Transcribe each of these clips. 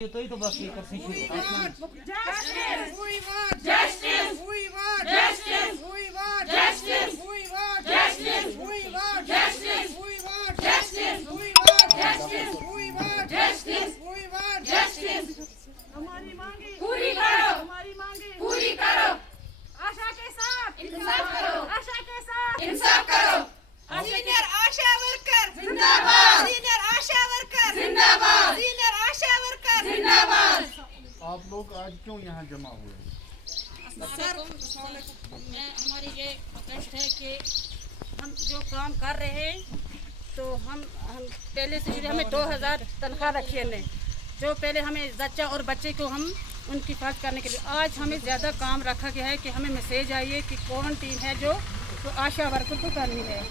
तो बस ये कर Justice! We want justice! We want justice! We want justice! We want justice! We want justice! We want justice! We want justice! We want justice! We want justice! हमारी मांगे पूरी करो! हमारी मांगे पूरी करो! आशा के साथ इंसाफ करो! आशा के साथ इंसाफ करो! सीनियर आशा वर्कर जिंदाबाद! सीनियर आशा वर्कर जिंदाबाद! सीनियर आशा वर्कर जिंदाबाद! आप लोग आज क्यों यहाँ जमा हुए? हमारी ये कष्ट है कि हम जो काम कर रहे हैं तो हम पहले से हमें 2000 तनख्वाह रखी है ने जो पहले हमें जच्चा और बच्चे को हम उनकी हिफाजत करने के लिए आज हमें ज़्यादा काम रखा गया है कि हमें मैसेज आई है कि क्वारंटीन है जो तो आशा वर्कर को करनी है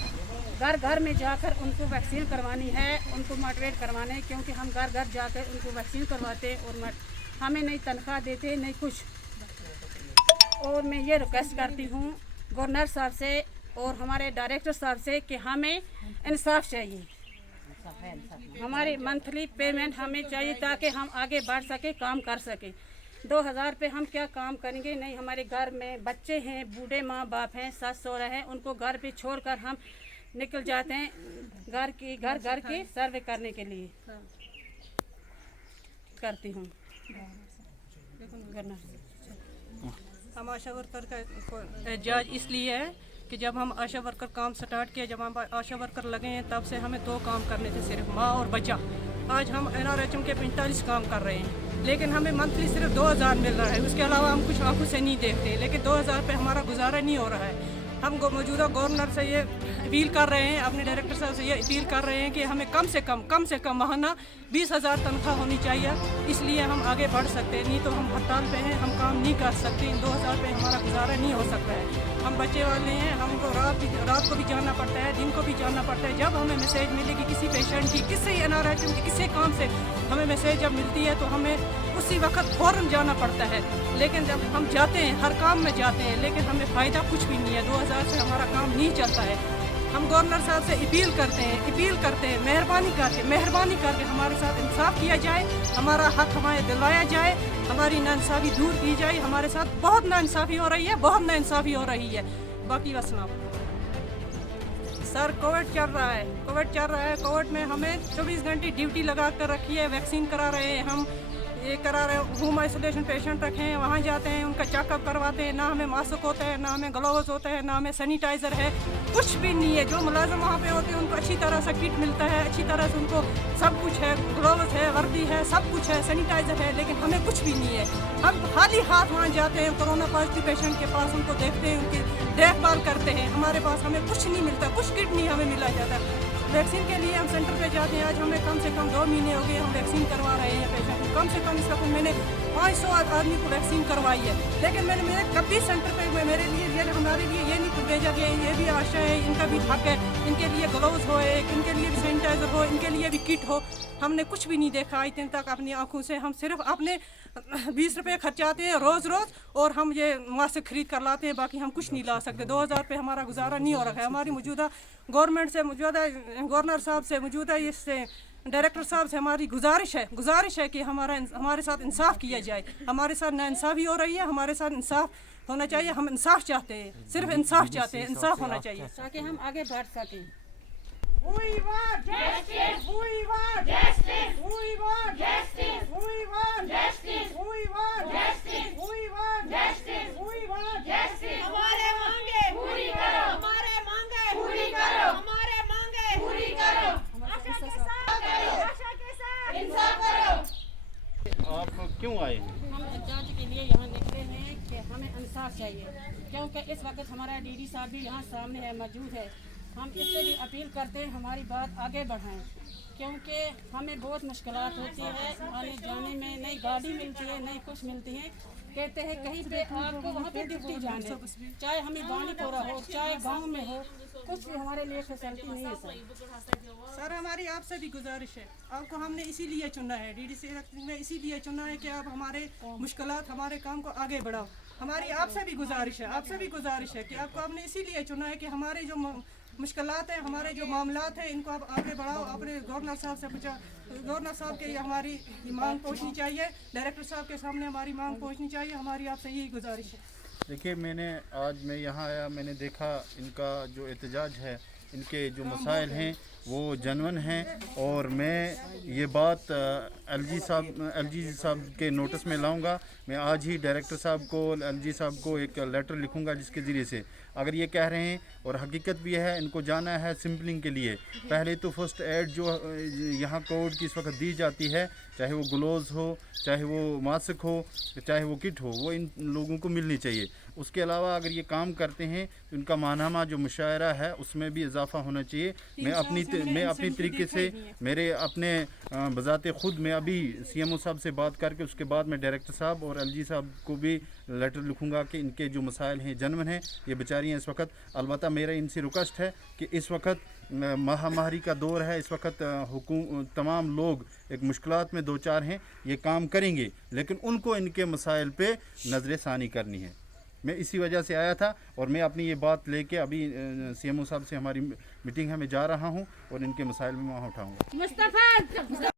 घर घर में जाकर उनको वैक्सीन करवानी है उनको मोटिवेट करवाने हैं क्योंकि हम घर घर जाकर उनको वैक्सीन करवाते हैं और हमें नहीं तनख्वाह देते नहीं कुछ। और मैं ये रिक्वेस्ट करती हूँ गवर्नर साहब से और हमारे डायरेक्टर साहब से कि हमें इंसाफ चाहिए हमारी मंथली पेमेंट हमें चाहिए ताकि हम आगे बढ़ सके काम कर सके 2000 पे हम क्या काम करेंगे नहीं हमारे घर में बच्चे हैं बूढ़े माँ बाप हैं सास सहुरा हैं उनको घर पे छोड़कर हम निकल जाते हैं घर घर के सर्वे करने के लिए करती हूँ। हम आशा वर्कर का एजाज इसलिए है कि जब हम आशा वर्कर काम स्टार्ट किया जब हम आशा वर्कर लगे हैं तब से हमें 2 काम करने थे सिर्फ माँ और बच्चा। आज हम NRHM के 45 काम कर रहे हैं लेकिन हमें मंथली सिर्फ 2000 मिल रहा है उसके अलावा हम कुछ आंखों से नहीं देखते लेकिन 2000 पे हमारा गुजारा नहीं हो रहा है। हम मौजूदा गवर्नर से ये अपील कर रहे हैं अपने डायरेक्टर साहब से ये अपील कर रहे हैं कि हमें कम से कम महीना 20,000 तनख्वाह होनी चाहिए इसलिए हम आगे बढ़ सकते हैं नहीं तो हम हड़ताल पे हैं हम काम नहीं कर सकते इन 2000 पे हमारा गुजारा नहीं हो सकता है। हम बच्चे वाले हैं हमको रात को भी जाना पड़ता है दिन को भी जाना पड़ता है जब हमें मैसेज मिलेगी किसी पेशेंट की किसी NRHM की किसी काम से हमें मैसेज जब मिलती है तो हमें उसी वक्त फ़ौरन जाना पड़ता है लेकिन जब हम जाते हैं हर काम में जाते हैं लेकिन हमें फ़ायदा कुछ भी नहीं है 2000 से हमारा काम नहीं चलता है। हम गवर्नर साहब से अपील करते हैं मेहरबानी करके हमारे साथ इंसाफ किया जाए हमारा हक हमें दिलवाया जाए हमारी नाइंसाफ़ी दूर की जाए हमारे साथ बहुत नाइंसाफ़ी हो रही है बाकी वसलाम। सर कोविड चल रहा है कोविड में हमें 24 घंटे ड्यूटी लगा कर रखी है वैक्सीन करा रहे हैं हम ये करा रहे होम आइसोलेशन पेशेंट रखे हैं वहाँ जाते हैं उनका चेकअप करवाते हैं ना हमें मास्क होता है ना हमें ग्लव्स होता है ना हमें सैनिटाइज़र है कुछ भी नहीं है। जो मुलाजिम वहाँ पे होते हैं उनको अच्छी तरह से किट मिलता है अच्छी तरह से उनको सब कुछ है ग्लव्स है वर्दी है सब कुछ है सैनिटाइज़र है लेकिन हमें कुछ भी नहीं है। हम खाली हाथ वहाँ जाते हैं कोरोना पॉजिटिव पेशेंट के पास उनको देखते हैं उनकी देखभाल करते हैं हमारे पास हमें कुछ नहीं मिलता कुछ किट नहीं हमें मिला जाता। वैक्सीन के लिए हम सेंटर पे जाते हैं आज हमें कम से कम 2 महीने हो गए हम वैक्सीन करवा रहे हैं पेशेंट कम से कम इसका मैंने 500 आदमी को वैक्सीन करवाई है लेकिन मेरे कभी सेंटर पे मेरे लिए हमारे लिए ये नहीं भेजा गया ये भी आशा है इनका भी हक है इनके लिए ग्लव्स हो इनके लिए भी सैनिटाइज़र हो इनके लिए भी किट हो हमने कुछ भी नहीं देखा आज दिन तक अपनी आंखों से। हम सिर्फ अपने 20 रुपये खर्चाते हैं रोज़ और हम ये मास्क खरीद कर लाते हैं बाकी हम कुछ नहीं ला सकते 2000 पे हमारा गुजारा नहीं हो रहा है। हमारी मौजूदा गवर्नमेंट से मौजूदा गवर्नर साहब से मौजूदा इससे डायरेक्टर साहब से हमारी गुजारिश है कि हमारे साथ इंसाफ किया जाए हमारे साथ नाइंसाफ़ी हो रही है हमारे साथ इंसाफ होना चाहिए हम इंसाफ चाहते हैं सिर्फ इंसाफ चाहते हैं इंसाफ होना चाहिए ताकि हम आगे बढ़ सकें। We want justice! We want justice! We want justice! We want justice! We want justice! We want justice! We want justice! हमारे मांगे पूरी करो! हमारे मांगे पूरी करो! हमारे मांगे पूरी करो! आशा के साथ इंसाफ करो! आप क्यों आए हैं? हम एहतजाज के लिए यहाँ निकले हैं कि हमें इंसाफ चाहिए क्योंकि इस वक्त हमारा DD साहब भी यहाँ सामने है मौजूद है हम इससे भी अपील करते हैं हमारी बात आगे बढ़ाएं क्योंकि हमें बहुत मुश्किलात होती है आने जाने में नई गाड़ी मिलती है नई कुछ मिलती है कहते हैं कहीं पे आपको वहाँ पे ड्यूटी जाने चाहे हमें बानीपोरा हो चाहे गांव में हो कुछ भी हमारे लिए फैसिलिटी नहीं है सर हमारी आपसे भी गुजारिश है आपको हमने इसीलिए चुना है DDC ने इसीलिए चुना है कि आप हमारे मुश्किलात हमारे काम को आगे बढ़ाओ। हमारी आपसे भी गुजारिश है कि आपको हमने इसीलिए चुना है कि हमारे जो मुश्किलात हैं, हमारे जो मामलात हैं, इनको आप आगे बढ़ाओ। अपने गवर्नर साहब से पूछा, गवर्नर साहब के हमारी मांग पहुंचनी चाहिए, डायरेक्टर साहब के सामने हमारी मांग पहुंचनी चाहिए। हमारी आपसे यही गुजारिश है। देखिए, मैं यहाँ आया, मैंने देखा इनका जो एहतजाज है, इनके जो मसाइल हैं वो जनवन हैं, और मैं ये बात एलजी साहब के नोटिस में लाऊंगा। मैं आज ही डायरेक्टर साहब को, एलजी साहब को एक लेटर लिखूंगा जिसके ज़रिए से अगर ये कह रहे हैं, और हकीकत भी है, इनको जाना है सिंपलिंग के लिए। पहले तो फर्स्ट एड जो यहाँ कोविड की इस वक्त दी जाती है, चाहे वो ग्लोव्स हो, चाहे वो मास्क हो, चाहे वो किट हो, वो इन लोगों को मिलनी चाहिए। उसके अलावा अगर ये काम करते हैं तो उनका मानहामा जो मुशायरा है उसमें भी इजाफा होना चाहिए। मैं अपनी तरीके से, मेरे अपने बजाते ख़ुद मैं अभी CMO साहब से बात करके उसके बाद मैं डायरेक्टर साहब और LG साहब को भी लेटर लिखूंगा कि इनके जो मसाइल हैं जनवन हैं, ये बेचारियाँ इस वक्त। अलबत्ता मेरा इनसे रिक्वेस्ट है कि इस वक्त महामारी का दौर है, इस वक्त तमाम लोग एक मुश्किलात में दो चार हैं, ये काम करेंगे, लेकिन उनको इनके मसाइल पे नज़र सानी करनी है। मैं इसी वजह से आया था, और मैं अपनी ये बात लेके अभी CMO साहब से हमारी मीटिंग है, मैं जा रहा हूँ और इनके मसाइल में वहाँ उठाऊँगा। मुस्तफा